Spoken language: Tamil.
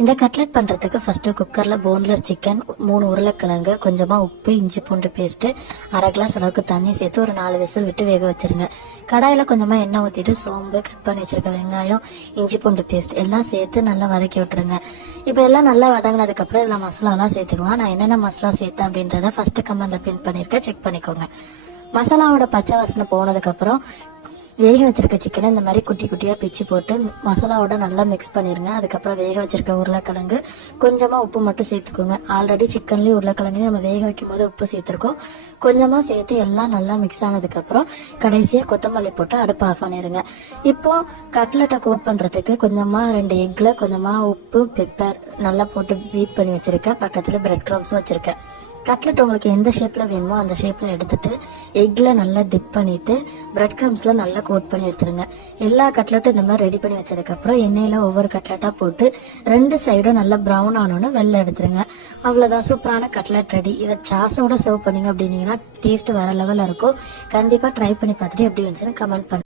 இந்த கட்லெட் பண்ணுறதுக்கு ஃபஸ்ட்டு குக்கரில் போன்லெஸ் சிக்கன், 3 உருளைக்கிழங்கு, கொஞ்சமாக உப்பு, இஞ்சி பூண்டு பேஸ்ட்டு, அரை கிளாஸ் அளவுக்கு தண்ணி சேர்த்து ஒரு 4 விசில் விட்டு வேக வச்சுருங்க. கடாயில் கொஞ்சமாக எண்ணெய் ஊற்றிட்டு சோம்பு, கட் பண்ணி வச்சுருக்க வெங்காயம், இஞ்சி பூண்டு பேஸ்ட் எல்லாம் சேர்த்து நல்லா வதக்கி விட்டுருங்க. இப்போ எல்லாம் நல்லா வதங்கினதுக்கப்புறம் இதில் மசாலாலாம் சேர்த்துக்கலாம். நான் என்னென்ன மசாலா சேர்த்தேன் அப்படின்றத ஃபஸ்ட்டு கமெண்டில் பின் பண்ணியிருக்கேன், செக் பண்ணிக்கோங்க. மசாலாவோட பச்சை வாசனை போனதுக்கப்புறம் வேக வச்சிருக்க சிக்கனை இந்த மாதிரி குட்டி குட்டியாக பிச்சு போட்டு மசாலாவோட நல்லா மிக்ஸ் பண்ணிடுங்க. அதுக்கப்புறம் வேக வச்சிருக்க உருளைக்கிழங்கு, கொஞ்சமாக உப்பு மட்டும் சேர்த்துக்கோங்க. ஆல்ரெடி சிக்கன்லேயும் உருளைக்கிழங்குலையும் நம்ம வேக வைக்கும் போது உப்பு சேர்த்துருக்கோம். கொஞ்சமாக சேர்த்து எல்லாம் நல்லா மிக்ஸ் ஆனதுக்கப்புறம் கடைசியாக கொத்தமல்லி போட்டு அடுப்பு ஆஃப் பண்ணிடுங்க. இப்போ கட்லெட்டை கோட் பண்ணுறதுக்கு கொஞ்சமாக 2 எக்கில் கொஞ்சமாக உப்பு, பெப்பர் நல்லா போட்டு பீட் பண்ணி வச்சுருக்கேன். பக்கத்தில் பிரெட் க்ரம்ஸும் வச்சுருக்கேன். கட்லெட் உங்களுக்கு எந்த ஷேப்பில் வேணுமோ அந்த ஷேப்பில் எடுத்துட்டு எக்கில் நல்லா டிப் பண்ணிவிட்டு பிரெட் க்ரம்ஸில் நல்லா கோட் பண்ணி எடுத்துருங்க. எல்லா கட்லெட்டும் இந்த மாதிரி ரெடி பண்ணி வச்சதுக்கப்புறம் எண்ணெயில் ஒவ்வொரு கட்லெட்டாக போட்டு 2 சைடும் நல்லா ப்ரௌன் ஆனோன்னு வெளில எடுத்துருங்க. அவ்வளோதான், சூப்பரான கட்லெட் ரெடி. இதை சாஸோட சர்வ் பண்ணிங்க அப்படின்னீங்கன்னா டேஸ்ட் வேறு லெவலில் இருக்கும். கண்டிப்பாக ட்ரை பண்ணி பார்த்துட்டு எப்படி வந்துச்சுன்னு கமெண்ட் பண்ணுங்க.